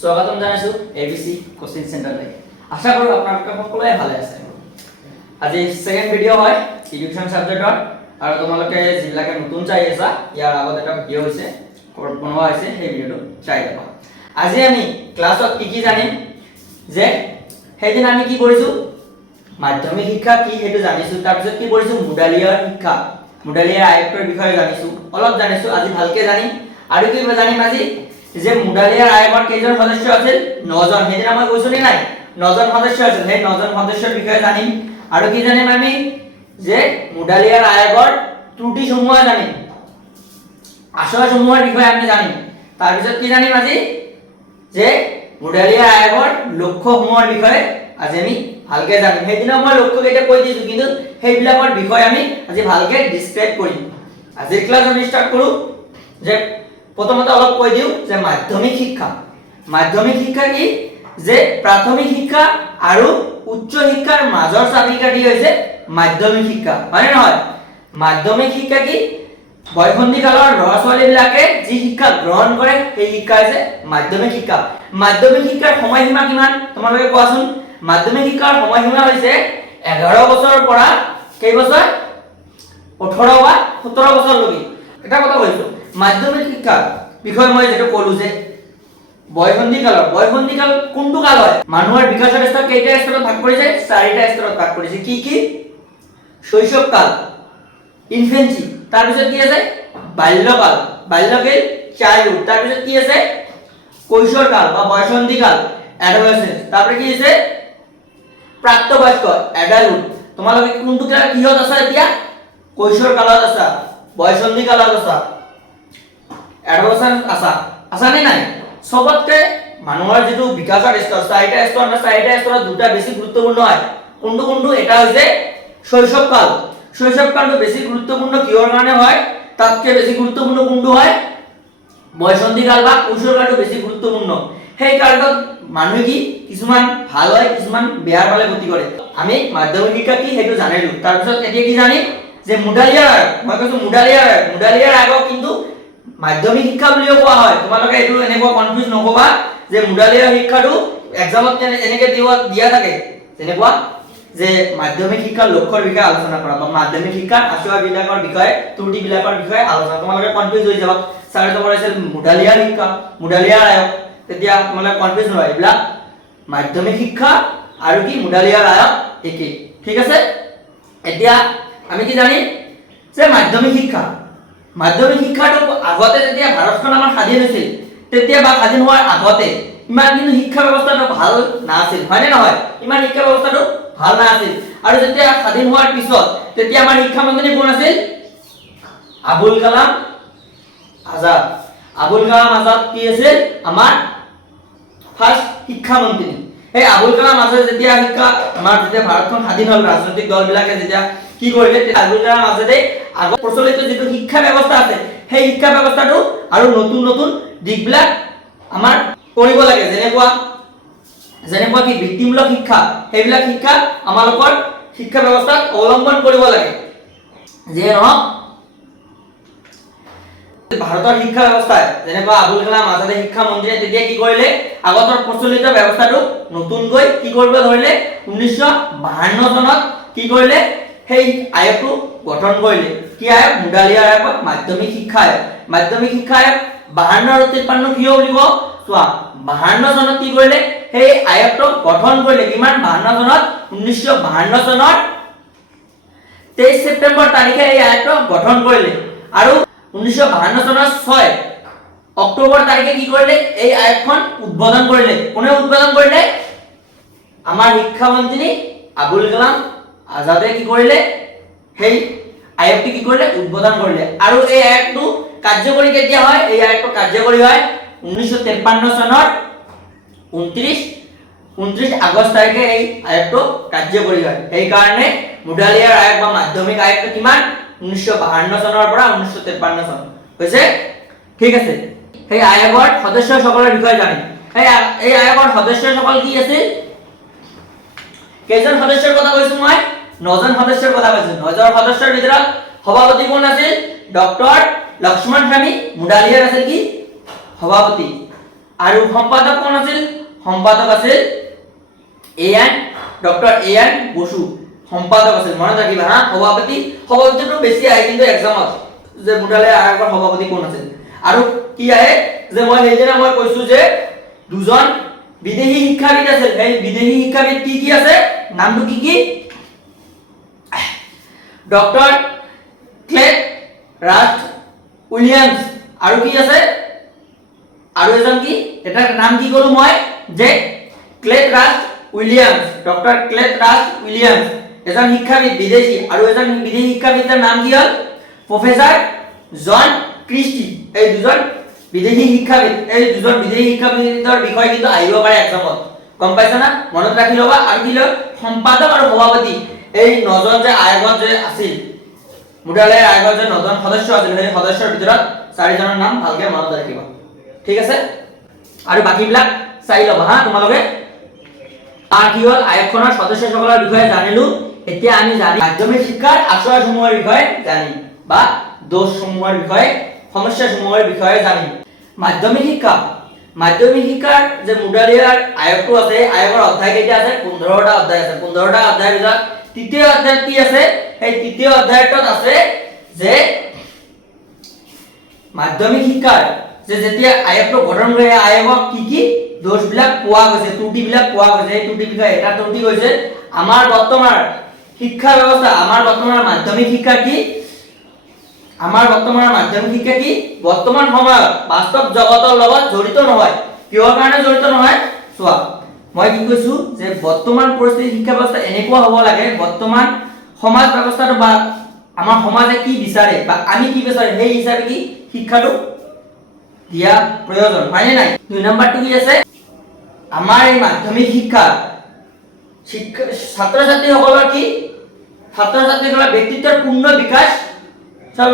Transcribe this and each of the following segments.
স্বাগতম জানাইছো ABC coaching সেন্টাৰলৈ। আশা কৰোঁ আপোনালোকে সকলোৱে ভালে আছে। আজি সেকেন্ড ভিডিও হয় এডুকেশন সাবজেক্টৰ, আৰু তোমালোকে যিবিলাকে নতুন চাই আছা ইয়াৰ আগত এটা ভিডিও হৈছে বনোৱা হৈছে, সেই ভিডিওটো চাই যাবা। আজি আমি ক্লাছত কি জানিম যে সেইদিন আমি কি কৰিছো মাধ্যমিক শিক্ষা কি সেইটো জানিছো, তাৰপিছত কি কৰিছো মুডালিয়াৰ শিক্ষা, মুডালিয়াৰ আয়ত্তৰ বিষয়ে জানিছো, অলপ জানিছো। আজি ভালকে জানিম। আৰু কি জানিম আজি যে মুডালিয়াৰ আয়োগৰ কেইজন সদস্য আছিল? 9 জন। সেইদিনা মই কৈছো নি নাই 9 জন সদস্য আছিল, সেই 9 জন সদস্যৰ বিষয়ে জানিম। আৰু কি জানিম আমি যে মুডালিয়াৰ আয়োগৰ ত্ৰুটিসমূহ জানিম, আশয়সমূহৰ বিষয়ে আমি জানিম। তাৰপিছত কি জানিম আজি যে মুডালিয়াৰ আয়োগৰ লক্ষ্যসমূহৰ বিষয়ে আজি আমি ভালকে জানিম। সেইদিনা মই লক্ষ্য কেইটা কৈ দিছো, কিন্তু সেইবিলাকৰ বিষয়ে আমি আজি ভালকে ডিসক্ৰাইব কৰিম। আজিৰ ক্লাছ আমি স্টাৰ্ট কৰো। যে প্ৰথমতে অলপ কৈ দিও যে মাধ্যমিক শিক্ষা। মাধ্যমিক শিক্ষা কি? যে প্ৰাথমিক শিক্ষা আৰু উচ্চ শিক্ষাৰ মাজৰ চাবিকাঠি হৈছে মাধ্যমিক শিক্ষা, হয় নহয়? মাধ্যমিক শিক্ষা কি? বয়সন্ধি কালৰ ল'ৰা ছোৱালীবিলাকে যি শিক্ষা গ্ৰহণ কৰে সেই শিক্ষা হৈছে মাধ্যমিক শিক্ষা। মাধ্যমিক শিক্ষাৰ সময়সীমা কিমান তোমালোকে কোৱাচোন? মাধ্যমিক শিক্ষাৰ সময়সীমা হৈছে 11 বছৰৰ পৰা কেই বছৰ? 18 বা 17 বছৰলৈকে। এটা কথা কৈছো, মাধ্যমিক শিক্ষাৰ বিষয়ে মই যেটো ক'লো যে বয়সন্ধি কাল কোনটো কাল হয়? মানুহৰ বিকাশৰ স্তৰ কেইটা স্তৰত ভাগ কৰিছে? 4টা স্তৰত ভাগ কৰিছে। কি কি? শৈশৱ কাল, ইনফেন্সি, তাৰপিছত কি আছে বাল্যকাল, বাল্যকাল চাইল্ডহুড, তাৰপিছত কি আছে কৈশোৰ কাল বা বয়সন্ধি কাল এডোলেসেন্স, তাৰপৰে কি আছে প্ৰাপ্তবয়স্ক এডাল্টহুড। তোমালোকে কোনটো কিহত আছা এতিয়া? কৈশোৰ কালত আছা, বয়সন্ধি কালত আছা, এডোলেসেন্স আছা নে নাই? সবতকে মানুহৰ যেটো বিকাশৰ স্তৰ 4টা স্তৰ আছে, 4টা স্তৰত দুটা বেছি গুৰুত্বপূৰ্ণ হয়। কোনটো এটা হৈছে শৈশৱ কাল। শৈশৱ কালটো বেছি গুৰুত্বপূৰ্ণ কিহৰ কাৰণে হয়? তাতকে বেছি গুৰুত্বপূৰ্ণ কোনটো হয়? বয়সন্ধি কাল বা কৈশোৰ কালটো বেছি গুৰুত্বপূৰ্ণ। সেই কালটোত মানুহ কি কিছুমান ভাল হয়, কিছুমান বেয়াৰ ফালে গতি কৰে। আমি মাধ্যমিক শিক্ষা কি সেইটো জানিলো। তাৰপিছত এতিয়া কি জানিম যে মুডালিয়াৰ আয়োগ। মই কৈছো মুডালিয়াৰ আয়োগ কিন্তু মাধ্যমিক শিক্ষা বুলিও কোৱা হয়। তোমালোকে এইটো এনেকুৱা কনফিউজ নকবা যে মুডালিয়াৰ শিক্ষাটো এক্সামত এনেকে দিয়া থাকে যেনেকুৱা যে মাধ্যমিক শিক্ষাৰ লক্ষ্যৰ বিষয়ে আলোচনা কৰা বা মাধ্যমিক শিক্ষাৰ আশয়বিলাকৰ বিষয়ে ত্ৰুটিবিলাকৰ বিষয়ে আলোচনা। তোমালোকে কনফিউজ হৈ যাবা, ছাৰে তো কৰিছিল মুডালিয়াৰ শিক্ষা, মুডালিয়াৰ আয়োগ, তেতিয়া তোমালোকে কনফিউজ নহয়। এইবিলাক মাধ্যমিক শিক্ষা আৰু কি মুডালিয়াৰ আয়োগ একেই, ঠিক আছে? এতিয়া আমি কি জানিম যে মাধ্যমিক শিক্ষাটো আগতে যেতিয়া ভাৰতখন আমাৰ স্বাধীন হৈছিল তেতিয়া বা স্বাধীন হোৱাৰ আগতে ইমান কিন্তু শিক্ষা ব্যৱস্থাটো ভাল নাছিল, হয় নে নহয়? ইমান শিক্ষা ব্যৱস্থাটো ভাল নাছিল। আৰু যেতিয়া স্বাধীন হোৱাৰ পিছত তেতিয়া আমাৰ শিক্ষামন্ত্ৰী কোন আছিল? আবুল কালাম আজাদ। আবুল কালাম আজাদ কি আছিল? আমাৰ ফাৰ্স্ট শিক্ষামন্ত্ৰী। এই আবুল কালাম আজাদে যেতিয়া যেতিয়া ভাৰতখন স্বাধীন হ'ল, ৰাজনৈতিক দলবিলাকে যেতিয়া কি কৰিলে, আবুল কালাম আজাদে আগত প্ৰচলিত যিটো শিক্ষা ব্যৱস্থা আছে সেই শিক্ষা ব্যৱস্থাটো আৰু নতুন দিশবিলাক আমাৰ কৰিব লাগে। যেনেকুৱা কি বৃত্তিমূলক শিক্ষা, সেইবিলাক শিক্ষা আমালোকৰ শিক্ষা ব্যৱস্থাত অৱলম্বন কৰিব লাগে। যে নহওক ভাৰতৰ শিক্ষা ব্যৱস্থাই যেনেকুৱা আবুল কালাম আজাদে শিক্ষামন্ত্ৰীয়ে তেতিয়া কি কৰিলে, আগতৰ প্ৰচলিত ব্যৱস্থাটো নতুনকৈ কি কৰিব ধৰিলে, 1952 চনত কি কৰিলে সেই আয়োগটো গঠন কৰিলে। কি আয়োগ? মুডালিয়াৰ আয়োগ বা মাধ্যমিক শিক্ষা আয়োগ। মাধ্যমিক শিক্ষা আয়োগ 52 আৰু 53 কিয় বুলিব চোৱা। 52 চনত কি কৰিলে সেই আয়োগটো গঠন কৰিলে। কিমান? 52 চনত 1952 চনত 23 ছেপ্টেম্বৰ তাৰিখে এই আয়োগটো গঠন কৰিলে। আৰু 1952 চনৰ 6 অক্টোবৰ তাৰিখে কি কৰিলে এই আয়োগখন উদ্বোধন কৰিলে। কোনে উদ্বোধন কৰিলে? আমাৰ শিক্ষামন্ত্ৰী আবুল কালাম আজাদে কি কৰিলে সেই আয়োগটি কি কৰিলে উদ্বোধন কৰিলে। আৰু এই আয়োগটো কাৰ্যকৰী কেতিয়া হয়? এই আয়োগটো কাৰ্যকৰী হয় 1953 চনৰ 29 আগষ্ট তাৰিখে এই আয়োগটো কাৰ্যকৰী হয়। এই কাৰণে মুডালিয়াৰ আয়োগ বা মাধ্যমিক আয়োগটো কিমান? 1952 চনৰ পৰা 1953 চন হৈছে, ঠিক আছে? সেই আয়োগৰ সদস্যসকলৰ বিষয়ে জানিম। এই আয়োগৰ সদস্যসকল কি আছিল? কেইজন সদস্যৰ কথা কৈছো মই? 9 জন সদস্যৰ কথা কৈছো। 9 জন সদস্যৰ ভিতৰত সভাপতি কোন আছিল? ডক্টৰ লক্ষ্মণ স্বামী মুডালিয়াৰ আছিল কি সভাপতি। আৰু সম্পাদক কোন আছিল সম্পাদক আছিল ডক্টৰ এ.এন. বসু সম্পাদক আছিল মনত ৰাখিবা হা সভাপতিটো বেছি আহে কিন্তু এক্সামত যে মুডালিয়াৰ আয়োগৰ সভাপতি কোন আছিল আৰু কি আহে যে মই সেইদিনা মই কৈছো যে দুজন বিদেশী শিক্ষাবিদ আছিল এই বিদেশী শিক্ষাবিদ কি আছে নামটো কি ডক্টৰ ক্লেট ৰাষ্ট উইলিয়ামছ আৰু কি আছে আৰু এজন কি এটাৰ নাম কি কলো মই যে ক্লেট ৰাষ্ট উইলিয়ামছ ডক্টৰ ক্লেট ৰাষ্ট উইলিয়ামছ এজন শিক্ষাবিদ বিদেশী আৰু এজন বিদেশী শিক্ষাবিদৰ নাম কি হ'ল প্ৰফেসৰ জন ক্ৰিষ্টি এই দুজন বিদেশী শিক্ষাবিদ এই দুজন বিদেশী শিক্ষাবিদৰ বিষয় কিন্তু আহিব পাৰে এক্সামত গম পাইছা না মনত ৰাখি লবা আৰু কি লয় সম্পাদক আৰু সভাপতি এই নজন যে আয়োগত যে আছিল মুডালিয়াৰ আয়োগৰ যে নজন সদস্য আছিল সেই সদস্যৰ ভিতৰত চাৰিজনৰ নাম ভালকে মনত ৰাখিবা ঠিক আছে আৰু বাকিবিলাক চাই লবা হা তোমালোকে আৰ কি হল আয়োগখনৰ সদস্যসকলৰ বিষয়ে জানিলো এতিয়া আমি জানি মাধ্যমিক শিক্ষাৰ আশ্ৰয়সমূহৰ বিষয়ে জানিম বা দোষসমূহৰ বিষয়ে সমস্যাসমূহৰ বিষয়ে জানিম মাধ্যমিক শিক্ষাৰ যে মুডালিয়াৰ আয়োগটো আছে আয়োগৰ অধ্যায় কেইটা আছে 15টা অধ্যায় আছে 15টা অধ্যায়ৰ ভিতৰত তৃতীয় অধ্যায় কি আছে এই তৃতীয় অধ্যায়টোত আছে যে মাধ্যমিক শিক্ষাৰ যে যেতিয়া আয়োগটো গঠন কৰে আয়োগক কি দোষবিলাক পোৱা গৈছে ত্ৰুটিবিলাক পোৱা গৈছে এই ত্ৰুটি বিষয়ে এটা ত্ৰুটি হৈছে আমাৰ বৰ্তমান শিক্ষা ব্যৱস্থা আমাৰ বৰ্তমান মাধ্যমিক শিক্ষা কি বৰ্তমান সময়ত বাস্তৱ জগতৰ লগত জড়িত নহয় কিহৰ কাৰণে জড়িত নহয় চোৱা মই কি কৈছো যে বৰ্তমান পৰিস্থিতি শিক্ষা ব্যৱস্থা এনেকুৱা হ'ব লাগে বৰ্তমান সমাজ ব্যৱস্থাটো বা আমাৰ সমাজে কি বিচাৰে বা আমি কি বিচাৰে সেই হিচাপে কি শিক্ষাটো দিয়া প্ৰয়োজন হয়নে নাই দুই নম্বৰটো কি আছে আমাৰ এই মাধ্যমিক শিক্ষা ছাত্ৰ-ছাত্ৰীসকলৰ কি ছাত্ৰ-ছাত্ৰীসকলৰ ব্যক্তিত্বৰ পূৰ্ণ বিকাশ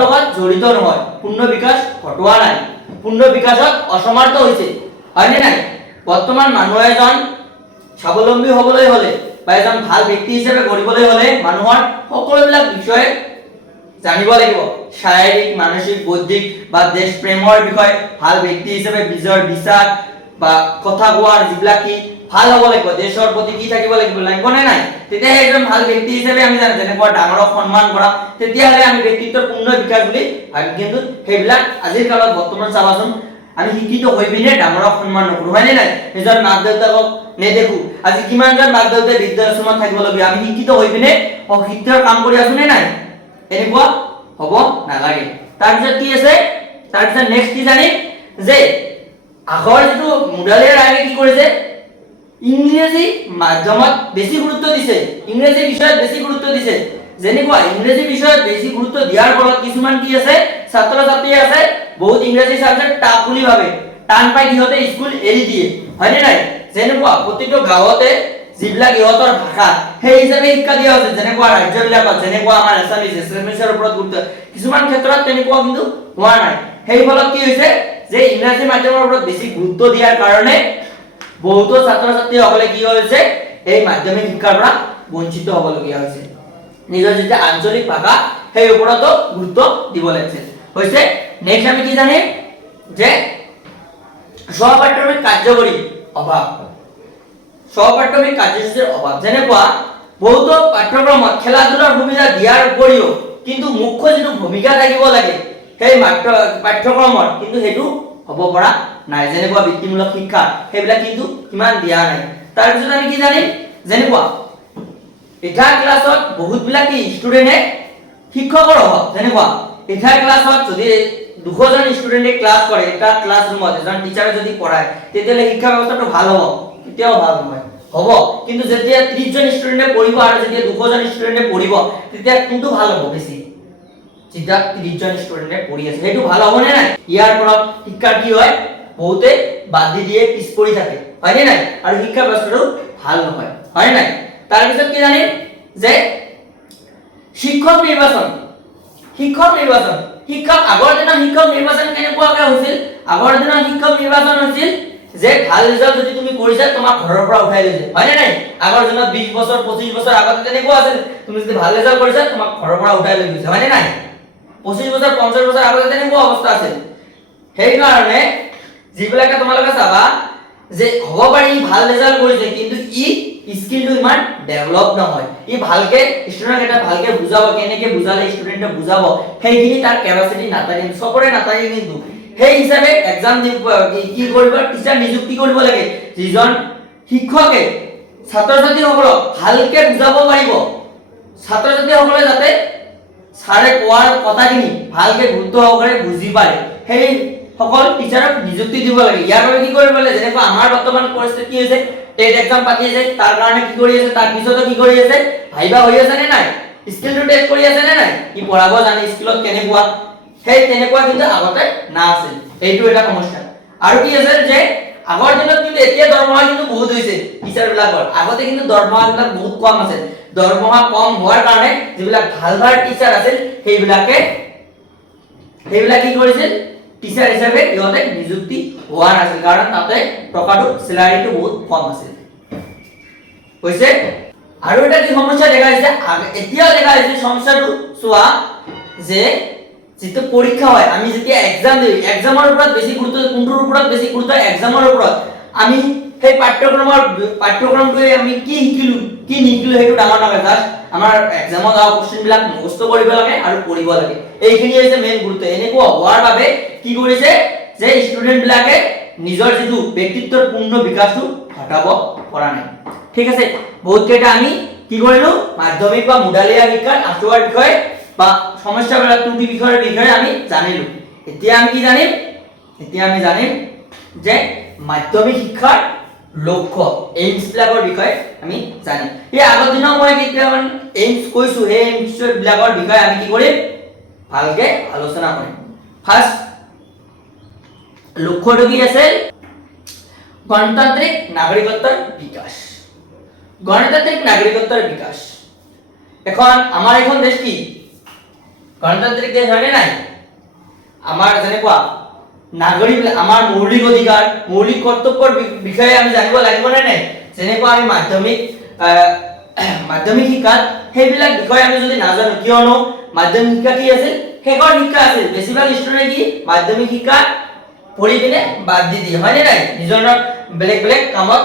লগত জড়িত নহয় পূৰ্ণ বিকাশ ঘটোৱা নাই পূৰ্ণ বিকাশত অসমৰ্থ হৈছে হয়নে নাই বৰ্তমান মানুহ এজন স্বাৱলম্বী হ'বলৈ হলে বা এজন ভাল ব্যক্তি হিচাপে গঢ়িবলৈ হলে মানুহৰ সকলোবিলাক বিষয়ে জানিব লাগিব শাৰীৰিক মানসিক বৌদ্ধিক বা দেশ প্ৰেমৰ বিষয় ভাল ব্যক্তি হিচাপে নিজৰ বিচাৰ বা কথা কোৱাৰ যিবিলাক কি ভাল হ'ব লাগিব দেশৰ প্ৰতি কি থাকিব লাগিব নে নাই তেতিয়া এজন ভাল ব্যক্তি হিচাপে আমি জানো যেনেকুৱা ডাঙৰক সন্মান কৰা তেতিয়াহ'লে আমি ব্যক্তিত্বৰ পূৰ্ণ বিকাশ বুলি ভাবি কিন্তু সেইবিলাক আজিৰ কালত বৰ্তমান চাবাচোন আমি শিক্ষিত হৈ পিনে ডাঙৰক সন্মান নকৰো হয়নে নাই নিজৰ মাক দেউতাকক নেদেখো আজি কিমানজন মাক দেউতাই বৃদ্ধাশ্ৰমত থাকিবলগীয়া আমি শিক্ষিত হৈ পিনে অশিক্ষিতৰ কাম কৰি আছো নে নাই এনেকুৱা হ'ব নালাগে তাৰপিছত কি আছে তাৰপিছত নেক্সট কি জানি যে আগৰ যিটো মুডালিয়াৰ আয়োগে কি কৰিছে ইংৰাজী মাধ্যমত বেছি গুৰুত্ব দিছে ইংৰাজী বিষয়ত বেছি গুৰুত্ব দিছে যেনেকুৱা ইংৰাজী বিষয়ত বেছি গুৰুত্ব দিয়াৰ ফলত কিছুমান কি আছে ছাত্ৰ-ছাত্ৰী আছে বহুত ইংৰাজী সাবজেক্ট টাফ বুলি ভাবে টান পাই কিহতে স্কুল এৰি দিয়ে হয়নে নাই যেনেকুৱা প্ৰতিটো গাঁৱতে যিবিলাক ইহঁতৰ ভাষা সেই হিচাপে শিক্ষা দিয়া হৈছে যেনেকুৱা ৰাজ্যবিলাকত যেনেকুৱা আমাৰ এছামিছৰ ওপৰত গুৰুত্ব কিছুমান ক্ষেত্ৰত তেনেকুৱা কিন্তু হোৱা নাই সেই ফলত কি হৈছে যে ইংৰাজী মাধ্যমৰ ওপৰত বেছি গুৰুত্ব দিয়াৰ কাৰণে বহুতো ছাত্ৰ-ছাত্ৰীসকলে কি হৈছে এই মাধ্যমিক শিক্ষাৰ পৰা বঞ্চিত হ'বলগীয়া হৈছে নিজৰ যেতিয়া আঞ্চলিক ভাষা সেই ওপৰতো গুৰুত্ব দিব লাগিছে হৈছে নেক্সট আমি কি জানিম যে সহপাঠ্যক্ৰমিক কাৰ্যকৰী অভাৱ সহপাঠ্যক্ৰমিক কাৰ্যসূচীৰ অভাৱ যেনেকুৱা বহুতো পাঠ্যক্ৰমত খেলা ধূলাৰ সুবিধা দিয়াৰ উপৰিও কিন্তু মুখ্য যিটো ভূমিকা থাকিব লাগে সেই পাঠ্যক্ৰমত কিন্তু সেইটো হ'ব পৰা নাই যেনেকুৱা বৃত্তিমূলক শিক্ষা সেইবিলাক কিন্তু কিমান দিয়া নাই তাৰপিছত আমি কি জানিম যেনেকুৱা এটা ক্লাছত বহুতবিলাক কি ষ্টুডেণ্টে শিক্ষকৰ অভাৱ যেনেকুৱা এটা ক্লাছত যদি 200 জন ষ্টুডেণ্টে ক্লাছ কৰে এটা ক্লাছৰুমত এজন টিচাৰে যদি পঢ়ায় তেতিয়ালে শিক্ষা ব্যৱস্থাটো ভাল হ'ব তেতিয়াও ভাল নহয় হ'ব কিন্তু যেতিয়া 30 জন ষ্টুডেণ্টে পঢ়িব আৰু যেতিয়া 200 জন ষ্টুডেণ্টে পঢ়িব তেতিয়া কোনটো ভাল হ'ব বেছি যেতিয়া 30 জন ষ্টুডেণ্টে পঢ়ি আছে সেইটো ভাল হ'ব নে নাই ইয়াৰ ফলত শিক্ষা কি হয় বহুতে বাদ দি দিয়ে পিছ পৰি থাকে হয়নে নাই আৰু শিক্ষা ব্যৱস্থাটো ভাল নহয় হয়নে নাই তাৰপিছত কি জানিম যে শিক্ষক নিৰ্বাচন শিক্ষক আগৰ দিনৰ শিক্ষক নিৰ্বাচন কেনেকুৱাকৈ হৈছিল আগৰ দিনৰ শিক্ষক নিৰ্বাচন হৈছিল যে ভাল ৰিজাল্ট যদি তুমি কৰিছা তোমাক ঘৰৰ পৰা উঠাই লৈছে হয়নে নাই আগৰ দিনত 20 বছৰ 25 বছৰ আগতে তেনেকুৱা আছিল তুমি যদি ভাল ৰিজাল্ট কৰিছা তোমাক ঘৰৰ পৰা উঠাই লৈ গৈছে হয়নে নাই 25 বছৰ 50 বছৰ আগতে তেনেকুৱা অৱস্থা আছিল সেই কাৰণে যিবিলাকে তোমালোকে চাবা যে হ'ব পাৰি ভাল ৰিজাল্ট কৰিছে কিন্তু স্কিলটো ইমান ডেভেলপ নহয়, ভালকে ষ্টুডেণ্টক এটা ভালকে বুজাব, কেনেকে বুজালে ষ্টুডেণ্টে বুজাব সেইখিনি তাৰ কেপাচিটি নাথাকে, চবৰে নাথাকে। কিন্তু সেই হিচাপে এক্সাম কি কৰিব, টিচাৰ নিযুক্তি কৰিব লাগে যিজন শিক্ষকে ছাত্ৰ ছাত্ৰীসকলক ভালকে বুজাব পাৰিব, ছাত্ৰ ছাত্ৰীসকলে যাতে ছাৰে কোৱাৰ কথাখিনি ভালকে গুৰুত্ব সহকাৰে বুজি পায়, সেই সকল টিচাৰক নিযুক্তি দিব লাগে। ইয়াৰ বাবে কি কৰিব লাগে, যেনেকৈ আমাৰ বৰ্তমান পৰিস্থিতি কি হৈছে, টেট এক্সাম পাতি আছে, তাৰ কাৰণে কি কৰি আছে, তাৰ পিছতো কি কৰি আছে, ভাইবা হৈ আছে নে নাই, স্কিলটো টেষ্ট কৰি আছে নে নাই, পঢ়াব জানে, স্কিলত কেনেকুৱা, সেই তেনেকুৱা কিন্তু আগতে না আছিল, এইটো এটা সমস্যা। আৰু কি আছে যে আগৰ দিনত কিন্তু এতিয়া দৰমহা কিন্তু বহুত হৈছে টিচাৰ বিলাকৰ, আগতে কিন্তু দৰমহা বিলাক বহুত কম আছিল। দৰমহা কম হোৱাৰ কাৰণে যিবিলাক ভাল ভাল টিচাৰ আছিল সেইবিলাকে কি কৰিছিল, টিচাৰ হিচাপে ইহঁতে নিযুক্তি হোৱা নাছিল, কাৰণ তাতে টকাটো চেলাৰীটো বহুত কম আছিল হৈছে। আৰু এটা কি সমস্যা দেখা দিছে, এতিয়াও দেখা দিছে সমস্যাটো চোৱা, যে যিটো পৰীক্ষা হয়, আমি যেতিয়া এক্সাম দিওঁ, এক্সামৰ ওপৰত বেছি গুৰুত্ব, কোনটোৰ ওপৰত বেছি গুৰুত্ব, এক্সামৰ ওপৰত। আমি সেই পাঠ্যক্ৰমটোৱে আমি কি শিকিলো কি নিশিকিলো সেইটো ডাঙৰ নহয়, জাষ্ট আমাৰ এক্সামত অহা কোৱেশ্চনবিলাক মুখস্থ কৰিব লাগে আৰু পঢ়িব লাগে, এইখিনি হৈছে মেইন গুৰুত্ব। এনেকুৱা হোৱাৰ বাবে কি কৰিছে যে ষ্টুডেণ্ট বিলাকে নিজৰ যিটো ব্যক্তিত্বৰ পূৰ্ণ বিকাশটো ঘটাব পৰা নাই। ঠিক আছে, বহুত কেইটা আমি কি কৰিলো, মাধ্যমিক বা মুডালিয়া শিক্ষাৰ আঁচোৱাৰ বিষয়ে বা সমস্যাবিলাক ত্ৰুটি বিষয়ে আমি জানিলো। এতিয়া আমি কি জানিম, এতিয়া আমি জানিম যে মাধ্যমিক শিক্ষাৰ লক্ষ্য, এইমছ বিলাকৰ বিষয়ে আমি জানিম। এই আগৰ দিনৰ মই কেইটামান এইমছ কৈছো, সেই এইমছ বিলাকৰ বিষয়ে আমি কি কৰিম, ভালকে আলোচনা কৰিম। ফাৰ্ষ্ট লক্ষ্যটো কি আছে, গণতান্ত্ৰিক নাগৰিকত্বৰ বিকাশ। গণতান্ত্ৰিক নাগৰিকত্বৰ বিকাশ, আমাৰ এখন দেশ কি গণতান্ত্ৰিক দেশ হয়নে নাই? আমাৰ যেনেকুৱা নাগৰিক, আমাৰ মৌলিক অধিকাৰ, মৌলিক কৰ্তব্যৰ বিষয়ে আমি জানিব লাগিব নে নাই? যেনেকুৱা আমি মাধ্যমিক শিক্ষাত সেইবিলাক বিষয়ে আমি যদি নাজানো, কিয়নো মাধ্যমিক শিক্ষা কি আছিল, শেষৰ শিক্ষা আছিল। বেছিভাগ ষ্টুডেণ্টে কি মাধ্যমিক শিক্ষা পঢ়ি পিনে বাদ দি দিয়ে, হয়নে নাই, নিজৰ বেলেগ বেলেগ কামত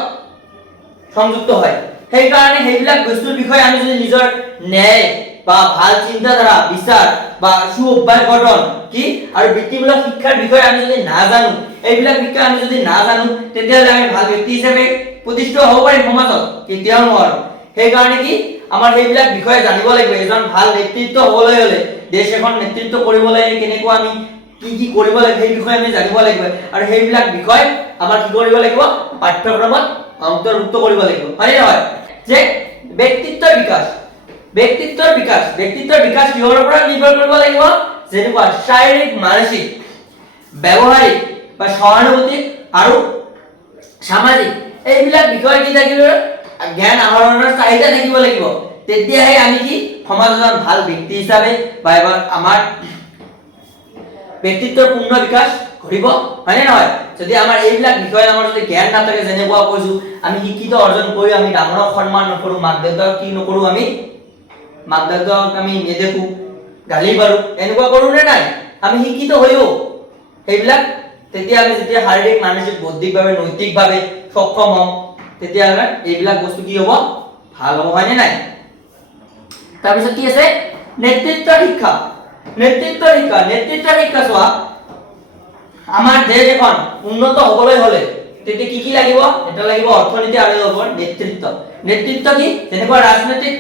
সংযুক্ত হয়। সেইকাৰণে সেইবিলাক বস্তুৰ বিষয়ে আমি যদি নিজৰ ন্যায় বা ভাল চিন্তাধাৰা, বিচাৰ বা সু অভ্যাস গঠন কি আৰু বৃত্তিমূলক শিক্ষাৰ বিষয়ে আমি যদি নাজানো, এইবিলাক শিক্ষা আমি যদি নাজানো, তেতিয়াহ'লে আমি ভাল ব্যক্তি হিচাপে প্ৰতিষ্ঠিত হ'ব পাৰিম সমাজত? কেতিয়াও নোৱাৰো। সেইকাৰণে কি আমাৰ সেইবিলাক বিষয়ে জানিব লাগিব। এজন ভাল নেতৃত্ব হ'বলৈ হ'লে, দেশ এখন নেতৃত্ব কৰিবলৈ কেনেকুৱা আমি কি কৰিব লাগিব সেই বিষয়ে আমি জানিব লাগিব, আৰু সেইবিলাক বিষয় আমাৰ কি কৰিব লাগিব, পাঠ্যক্ৰমত অন্তৰ্ভুক্ত কৰিব লাগিব, হয় নে নহয়? যে ব্যক্তিত্বৰ বিকাশ, ব্যক্তিত্বৰ বিকাশ কিহৰ ওপৰত নিৰ্ভৰ কৰিব লাগিব, যেনেকুৱা শাৰীৰিক, মানসিক, ব্যৱহাৰিক বা সহানুভূতিক আৰু সামাজিক, এইবিলাক বিষয় কি থাকিব, জ্ঞান আহৰণৰ চাহিদা থাকিব লাগিব। তেতিয়াহে আমি কি সমাজৰ ভাল ব্যক্তি হিচাপে বা এবাৰ আমাৰ ব্যক্তিত্বৰ পূৰ্ণ বিকাশ ঘটিব, হয়নে নহয়? যদি আমাৰ এইবিলাক বিষয়ে আমাৰ যদি জ্ঞান নাথাকে, যেনেকুৱা কৈছো আমি শিক্ষিত অৰ্জন কৰি আমি ডাঙৰক সন্মান নকৰো, মাক দেউতাক কি নকৰো, আমি মাক দেউতাক আমি নেদেখো, গালি পাৰো, এনেকুৱা কৰো নে নাই? আমি শিক্ষিত হৈও সেইবিলাক, তেতিয়া আমি যেতিয়া শাৰীৰিক, মানসিক, বৌদ্ধিকভাৱে, নৈতিকভাৱে সক্ষম হম, তেতিয়াহ'লে এইবিলাক বস্তু কি হ'ব, ভাল হ'ব, হয়নে নাই? তাৰপিছত কি আছে, নেতৃত্বৰ শিক্ষা। নেতৃত্বৰ শিক্ষা চোৱা, আমাৰ দেশ এখন উন্নত হ'বলৈ হ'লে তেতিয়া কি লাগিব, এটা লাগিব অৰ্থনীতি আৰু নেতৃত্ব কি, যেনেকুৱা ৰাজনৈতিক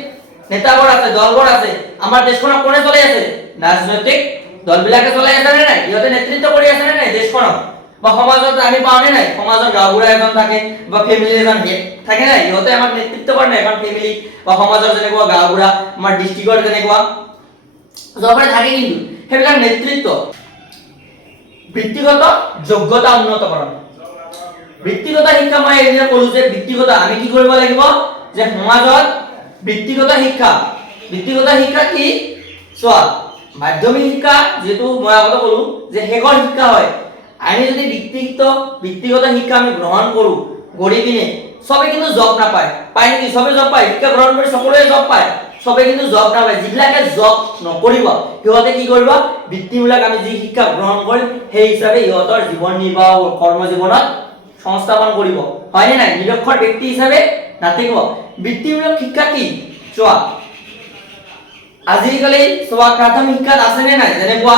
নেতাবোৰ আছে, দলবোৰ আছে, আমাৰ দেশখনক কোনে চলাই আছে, ৰাজনৈতিক দলবিলাকে চলাই আছে নে নাই? ইহঁতে নেতৃত্ব কৰি আছে নে নাই দেশখনক? বা সমাজত আমি পাওঁ নে নাই, সমাজৰ গাঁওবুঢ়া এজন থাকে বা ফেমিলিৰ এজন হেড থাকে নাই, ইহঁতে আমাক নেতৃত্ব কৰে নাই? এখন ফেমিলি বা সমাজৰ যেনেকুৱা গাঁওবুঢ়া, আমাৰ ডিষ্ট্ৰিক্টৰ যেনেকুৱা জবৰে থাকে, কিন্তু সেইবিলাক নেতৃত্ব। বৃত্তিগত যোগ্যতা উন্নতকৰণ, বৃত্তিগত শিক্ষা, মই এদিন ক'লো যে বৃত্তিগত আমি কি কৰিব লাগিব, যে সমাজত বৃত্তিগত শিক্ষা কি চোৱা, মাধ্যমিক শিক্ষা যিহেতু মই আগতে ক'লো যে শেষৰ শিক্ষা হয়, আমি যদি বৃত্তিগত শিক্ষা আমি গ্ৰহণ কৰি পিনে চবে কিন্তু জব নাপায়, পায় নেকি? চবে জব পায়, শিক্ষা গ্ৰহণ কৰি সকলোৱে জব পায়, সবে কিন্তু জব নাপায় যিবিলাকে জব নকৰিব সিহঁতে কি কৰিব বৃত্তিমূলক আমি যি শিক্ষা গ্ৰহণ কৰিম সেই হিচাপে ইহঁতৰ জীৱন নিৰ্বাহ কৰ্মজীৱনত সংস্থাপন কৰিব হয়নে নাই নিৰক্ষৰ ব্যক্তি হিচাপে নাথাকিব বৃত্তিমূলক শিক্ষা কি চোৱা আজিকালি চোৱা প্ৰাথমিক শিক্ষাত আছে নে নাই যেনেকুৱা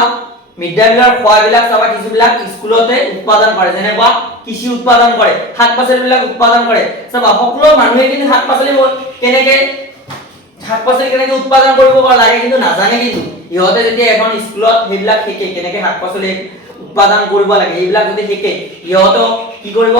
মিড ডে মিলৰ খোৱাবিলাক চাবা কিছুবিলাক স্কুলতে উৎপাদন কৰে যেনেকুৱা কৃষি উৎপাদন কৰে শাক-পাচলিবিলাক উৎপাদন কৰে চাবা সকলো মানুহে কিন্তু শাক-পাচলি কেনেকে উৎপাদন কৰিব লাগে কিন্তু নাজানে কিন্তু ইহঁতে যদি এখন স্কুলত সেইবিলাক শিকে কেনেকে শাক-পাচলি উৎপাদন কৰিব লাগে এইবিলাক যদি শিকে ইহঁতে কি কৰিব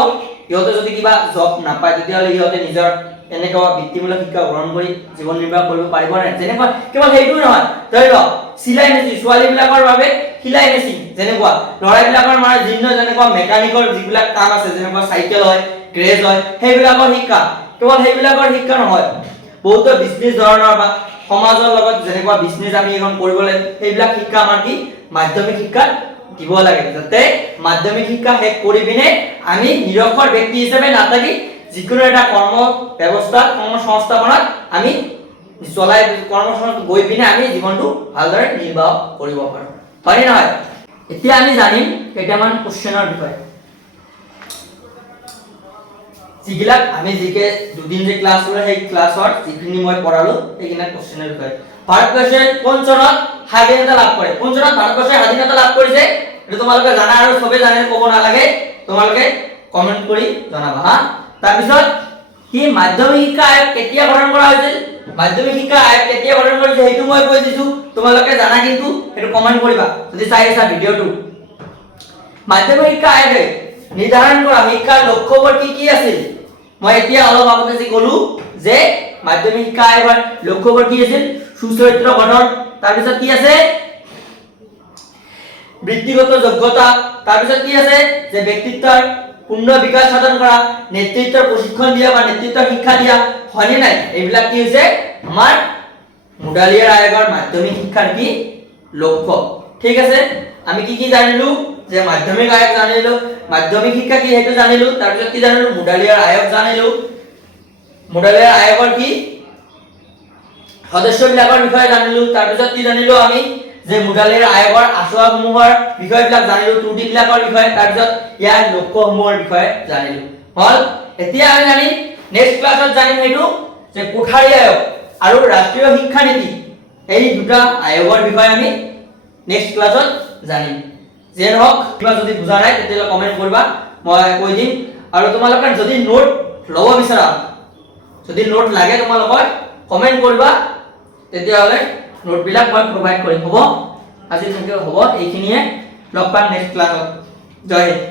ইহঁতে যদি কিবা জব নাপায় তেতিয়াহ'লে ইহঁতে নিজৰ এনেকুৱা বৃত্তিমূলক শিক্ষা গ্ৰহণ কৰি জীৱন নিৰ্বাহ কৰিব পাৰিব নাই যেনেকুৱা কেৱল সেইটো নহয় ধৰি লওক চিলাই মেচিন ছোৱালীবিলাকৰ বাবে সিলাই মেচিন যেনেকুৱা ল'ৰাবিলাকৰ মানে যিন্য যেনেকুৱা মেকানিকৰ যিবিলাক কাম আছে যেনেকুৱা চাইকেল হয় গ্ৰেজ হয় সেইবিলাকৰ শিক্ষা কেৱল সেইবিলাকৰ শিক্ষা নহয় বহুত বিজনেছ ধৰণৰ বা সমাজৰ লগত যেনেকুৱা বিজনেছ আমি এখন কৰিবলৈ সেইবিলাক শিক্ষা আমাৰ কি মাধ্যমিক শিক্ষাত দিব লাগে যাতে মাধ্যমিক শিক্ষা শেষ কৰি পিনে আমি নিৰক্ষৰ ব্যক্তি হিচাপে নাথাকি যিকোনো এটা কৰ্ম ব্যৱস্থা কৰ্ম সংস্থাপনত আমি চলাই কৰ্মসংস্থাপনত গৈ পিনে আমি জীৱনটো ভালদৰে নিৰ্বাহ কৰিব পাৰোঁ হয় নহয় এতিয়া আমি জানিম কেইটামান কোশ্চেনৰ বিষয়ে যিবিলাক আমি যিকে দুদিন যে ক্লাছ কৰে সেই ক্লাছৰ যিখিনি মই পঢ়ালো সেইখিনি কোশ্চেনৰ বিষয়ে ভাৰতবৰ্ষে কোন চনত স্বাধীনতা লাভ কৰে কোন চনত ভাৰতবৰ্ষে স্বাধীনতা লাভ কৰিছে এটা তোমালোকে জানা আৰু সবে জানে ক'ব নালাগে তোমালোকে কমেন্ট কৰি জনাবা হা তাৰ পিছত কি মাধ্যমিক শিক্ষা আয়োগ কেতিয়া গঠন কৰা হৈছিল মাধ্যমিক শিক্ষা আয়োগ কেতিয়া গঠন কৰিছে সেইটো মই কৈ দিছো তোমালোকে জানা কিন্তু সেইটো কমেন্ট কৰিবা যদি চাই আছা ভিডিওটো মাধ্যমিক শিক্ষা আয়োগে নিৰ্ধাৰণ কৰা শিক্ষাৰ লক্ষ্যবোৰ কি আছিল মই এতিয়া অলপ আগতে যে ক'লো যে মাধ্যমিক শিক্ষা আয়োগৰ লক্ষ্যবোৰ কি আছিল সুচৰিত্ৰ গঠন তাৰ পিছত কি আছে বৃত্তিগত যোগ্যতা তাৰ পিছত কি আছে যে ব্যক্তিত্বৰ পূৰ্ণ বিকাশ সাধন কৰা নেতৃত্বৰ প্ৰশিক্ষণ দিয়া বা নেতৃত্বৰ শিক্ষা দিয়া হয়নে নাই এইবিলাক কি হৈছে আমাৰ মুডালিয়াৰ আয়োগৰ মাধ্যমিক শিক্ষাৰ কি লক্ষ্য ঠিক আছে আমি কি জানিলো যে মাধ্যমিক আয়োগ জানিলো মাধ্যমিক শিক্ষা কি হেতু জানিলো তাৰ পিছত কি জানিলো মুডালিয়াৰ আয়োগ জানিলো মুডালিয়াৰ আয়োগৰ কি সদস্যবিলাকৰ বিষয়ে জানিলো তাৰ পিছত কি জানিলো আমি যে মুডালিয়াৰ আয়োগৰ আঁচোৱাসমূহৰ বিষয়বিলাক জানিলো ত্ৰুটিবিলাকৰ বিষয়ে তাৰ পিছত ইয়াৰ লক্ষ্যসমূহৰ বিষয়ে জানিলো হল এতিয়া আমি জানিম নেক্সট ক্লাছত জানিম হেতু যে কোঠাৰী আয়োগ আৰু ৰাষ্ট্ৰীয় শিক্ষা নীতি এই দুটা আয়োগৰ বিষয়ে আমি নেক্সট ক্লাছত জানিম যে নহওক কিবা যদি বুজা নাই তেতিয়াহ'লে কমেন্ট কৰিবা মই কৈ দিম আৰু তোমালোকৰ যদি নোট ল'ব বিচাৰা যদি নোট লাগে তোমালোকৰ কমেন্ট কৰিবা তেতিয়াহ'লে নোটবিলাক মই প্ৰভাইড কৰিম হ'ব আজি থাকে হ'ব এইখিনিয়ে লগ পাম নেক্সট ক্লাছত জয় হিন্দ